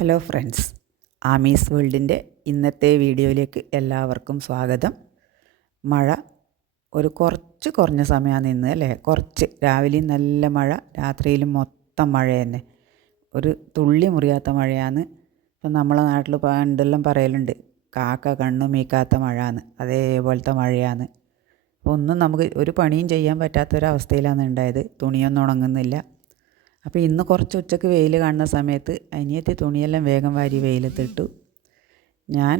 Hello friends, Ami's വേൾഡിൻ്റെ ഇന്നത്തെ വീഡിയോയിലേക്ക് എല്ലാവർക്കും സ്വാഗതം. മഴ കുറച്ച് കുറഞ്ഞ സമയമാണ് ഇന്ന് അല്ലേ. കുറച്ച് രാവിലെയും നല്ല മഴ, രാത്രിയിലും മൊത്തം മഴ തന്നെ, ഒരു തുള്ളി മുറിയാത്ത മഴയാണ്. ഇപ്പം നമ്മളെ നാട്ടിൽ പണ്ടെല്ലാം പറയലുണ്ട്, കാക്ക കണ്ണു മീക്കാത്ത മഴയാണ്, അതേപോലത്തെ മഴയാണ്. അപ്പോൾ ഒന്നും നമുക്ക് ഒരു പണിയും ചെയ്യാൻ പറ്റാത്തൊരവസ്ഥയിലാണ് ഉണ്ടായത്. തുണിയൊന്നും ഉണങ്ങുന്നില്ല. അപ്പോൾ ഇന്ന് കുറച്ച് ഉച്ചയ്ക്ക് വെയിൽ കാണുന്ന സമയത്ത് അനിയത്തി തുണിയെല്ലാം വേഗം വാരി വെയിലത്തിട്ടു. ഞാൻ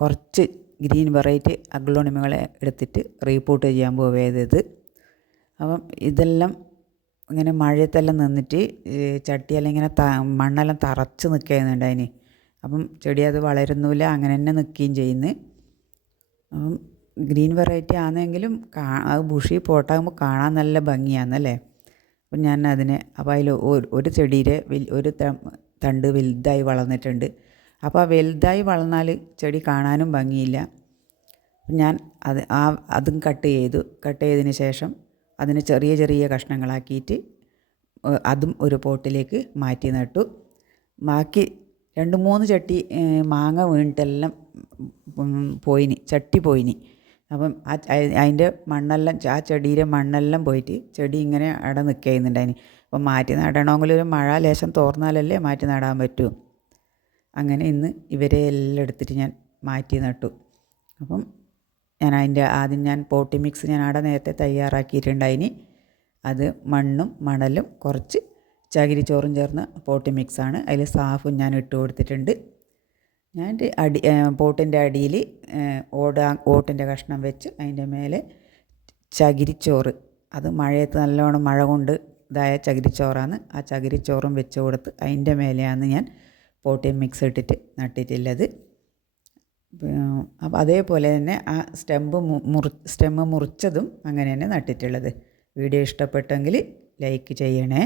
കുറച്ച് ഗ്രീൻ വെറൈറ്റി അഗ്ലോണിമകളെ എടുത്തിട്ട് റീപോർട്ട് ചെയ്യാൻ പോയത്. അപ്പം ഇതെല്ലാം ഇങ്ങനെ മഴയത്തെല്ലാം നിന്നിട്ട് ചട്ടിയെല്ലാം ഇങ്ങനെ മണ്ണെല്ലാം തറച്ച് നിൽക്കുന്നുണ്ട് അതിന്. അപ്പം ചെടി അത് വളരുന്നില്ല, അങ്ങനെ തന്നെ നിൽക്കുകയും ചെയ്യുന്നു. അപ്പം ഗ്രീൻ വെറൈറ്റി ആണെങ്കിലും അത് ബുഷി പോട്ടാകുമ്പോൾ കാണാൻ നല്ല ഭംഗിയാണെന്നല്ലേ. അപ്പം ഞാൻ അതിനെ അതിൽ ഒരു ചെടിയുടെ ഒരു തണ്ട് വലുതായി വളർന്നിട്ടുണ്ട്. അപ്പോൾ ആ വലുതായി വളർന്നാൽ ചെടി കാണാനും ഭംഗിയില്ല. ഞാൻ അതും കട്ട് ചെയ്തതിന് ശേഷം അതിനെ ചെറിയ ചെറിയ കഷ്ണങ്ങളാക്കിയിട്ട് അതും ഒരു പോട്ടിലേക്ക് മാറ്റി നട്ടു. ബാക്കി 2-3 ചട്ടി മാങ്ങ വീണിട്ടെല്ലാം ചട്ടി പോയിനി. അപ്പം അതിൻ്റെ മണ്ണെല്ലാം, ആ ചെടിയിലെ മണ്ണെല്ലാം പോയിട്ട് ചെടി ഇങ്ങനെ നിൽക്കുന്നുണ്ടായിന്. അപ്പം മാറ്റി നടണമെങ്കിൽ ഒരു മഴ ലേശം തോർന്നാലല്ലേ മാറ്റി നടാൻ പറ്റൂ. അങ്ങനെ ഇന്ന് ഇവരെ എല്ലാം എടുത്തിട്ട് ഞാൻ മാറ്റി നട്ടു. അപ്പം ആദ്യം പോട്ടി മിക്സ് ഞാൻ അവിടെ നേരത്തെ തയ്യാറാക്കിയിട്ടുണ്ടായിന്. അത് മണ്ണും മണലും കുറച്ച് ചകിരിച്ചോറും ചേർന്ന പോട്ടി മിക്സാണ്. അതിൽ സാഫും ഞാൻ ഇട്ട് കൊടുത്തിട്ടുണ്ട്. ഞാൻ പോട്ടിൻ്റെ അടിയിൽ ഓട്ടിൻ്റെ കഷ്ണം വെച്ച് അതിൻ്റെ മേലെ ചകിരിച്ചോറ്, അത് മഴയത്ത് നല്ലോണം മഴ കൊണ്ട് ഇതായ ചകിരിച്ചോറാണ്, ആ ചകിരിച്ചോറും വെച്ച് കൊടുത്ത് അതിൻ്റെ മേലെയാണ് ഞാൻ പോട്ടി മിക്സ് ഇട്ടിട്ട് നട്ടിട്ടുള്ളത്. അപ്പോൾ അതേപോലെ തന്നെ ആ സ്റ്റെമ്മ് മുറിച്ചതും അങ്ങനെ തന്നെ നട്ടിട്ടുള്ളത്. വീഡിയോ ഇഷ്ടപ്പെട്ടെങ്കിൽ ലൈക്ക് ചെയ്യണേ.